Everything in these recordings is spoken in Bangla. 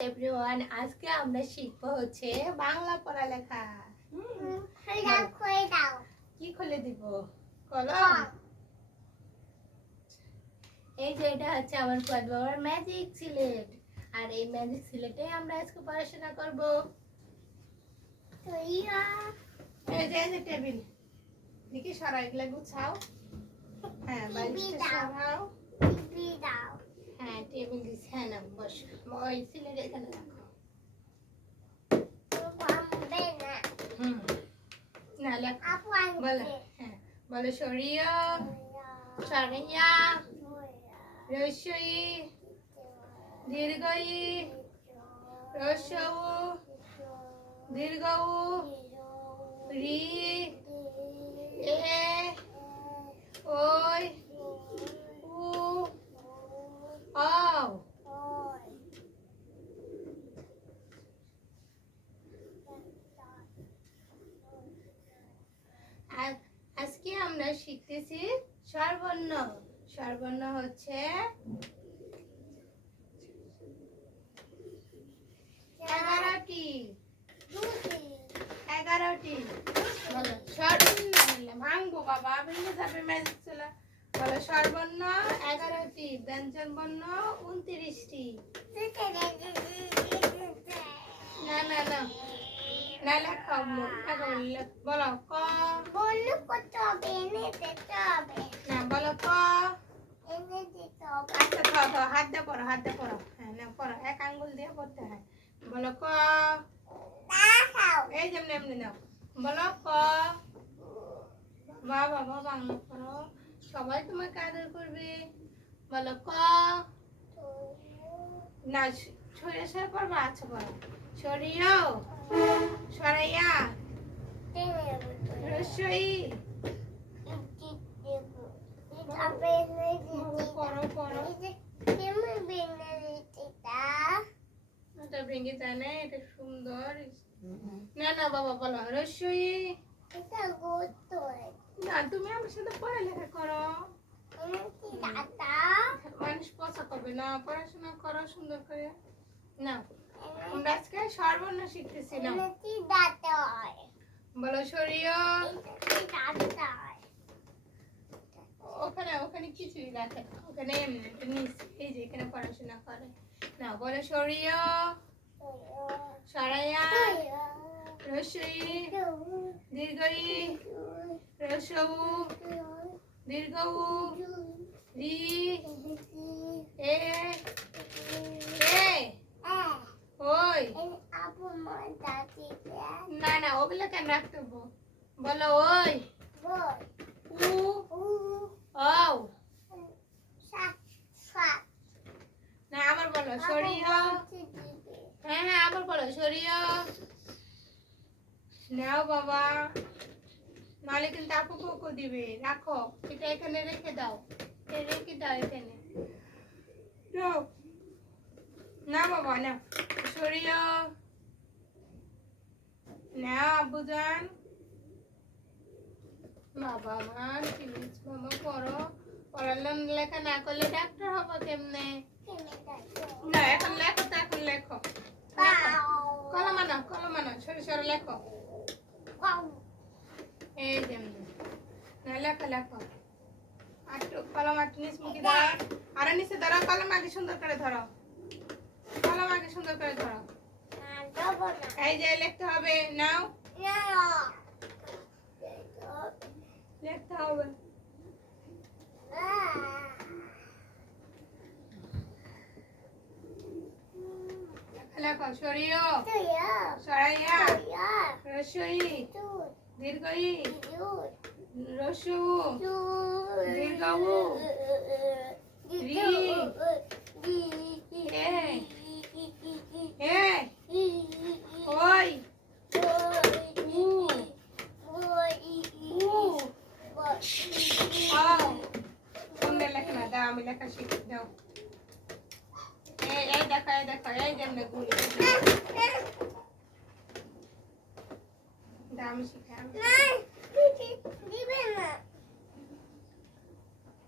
এভরিওয়ান, আজকে আমরা শিখব হচ্ছে বাংলা পড়ালেখা। কি খুলে দিব? কলম। এই যে এটা হচ্ছে আমার ফুয়াদ বাবার ম্যাজিক সিলেট, আর এই ম্যাজিক সিলেটে আমরা আজকে পড়াশোনা করব। এই যে টেবিল দেখি সরাই এগুলা গুছাও। হ্যাঁ, বালিশটা সরাও। হ্যাঁ, টেবিল দিছি। হ্যাঁ, না বস, ওই সিলেট এখানে রাখো। না লেখো, বলো। হ্যাঁ, বলো সরিয়া, সরিয়া, রসই, দীর্ঘই, রসউ, দীর্ঘউ, রি, এ, ওই, উ, আও। আজকে আমরা শিখতেছি স্বরবর্ণ। স্বরবর্ণ হচ্ছে 11টি। 11টি। বলো স্বরবর্ণ। ভাঙবো বাবা, ভেঙে যাবে ম্যাজিক চলা। বলো স্বরবর্ণ 11টি, ব্যঞ্জন বর্ণ 29টি। না না না না, লেখো। বলো ক। না, বলো ক। আচ্ছা, হাত দিয়ে পড়ো, হাত দিয়ে পড়ো। হ্যাঁ, না পড়ো, এক আঙ্গুল দিয়ে পড়তে হয়। বলো ক। এই যেমনি এমনি নাও। বলো ক। বাবা বাংলা পড়ো, সবাই তোমাকে আদর করবে। বলো ক। না, সরিয়ে সরে পড়বা। আচ্ছা বলো সরিয়, সরাইয়া, রসই, এটা ভেঙে যায় না, এটা সুন্দর। না না বাবা, বলো রসই। না, তুমি আমার সাথে পড়ালেখা করো, মানুষ পচা করবে না। পড়াশোনা করো সুন্দর করে। না, আমরা আজকে স্বরবর্ণ শিখতেছি। না, বলো সরিয়। ওখানে ওখানে কিছুই রাখে না, ওখানে এমনি নিচে, এই যে এখানে পড়াশোনা করে। না, বলো সরিয়, সরাইয়া, রসই, দীর্ঘই, রসউ, দীর্ঘউ, রি, এ, ওই। না না, ওগুলো কেন রাখতে হবে? বলো ওই, উ, আও। না, আবার বলো সরিয়া। হ্যাঁ হ্যাঁ, আবার বলো সরিয়া। নাও বাবা, নাহলে কিন্তু আপু কোকো দিবে। রাখো, এটা এখানে রেখে দাও, রেখে দাও এখানে। না বাবা, না সরিয়া। না আব্বুজান, বাবা আমার প্লিজ বাবা পড়ো। পড়ালেখা না করলে ডাক্তার হবো কেমনে? না, এখন লেখো তো, এখন লেখো। কলম আনো, সরে সরে লেখো। এই যেমনি না, লেখো। কলম আটটু নিচ মুখে ধরো, আরো নিচে ধরো। কলম আগে সুন্দর করে ধরো, কলম আগে সুন্দর করে ধরো। এই যে লিখতে হবে। নাও লিখতে হবে। লেখো সরিয়, সরাইয়া, রসই, দীর্ঘই, রসু, দীর্ঘউ, রি, এ, ওই, উ, আও। তোমরা লেখো না, দাও আমি লেখা শিখে দাও। এই দেখো, এই যেমন গুলি দাও, আমি শিখাই।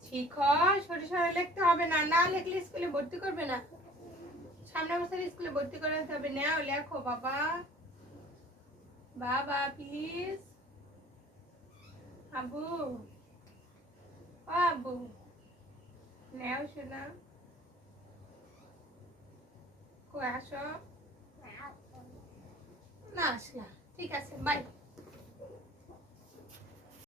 শিখো, সরে সরে লিখতে হবে না, না লিখলে স্কুলে ভর্তি করবে না। সামনের বছর স্কুলে ভর্তি করাতে হবে। নাও লেখো বাবা, বাবা প্লিজ। আবু, ও আবু, নাও শোনা, কই আসো। না আসলা, ঠিক আছে, বাই।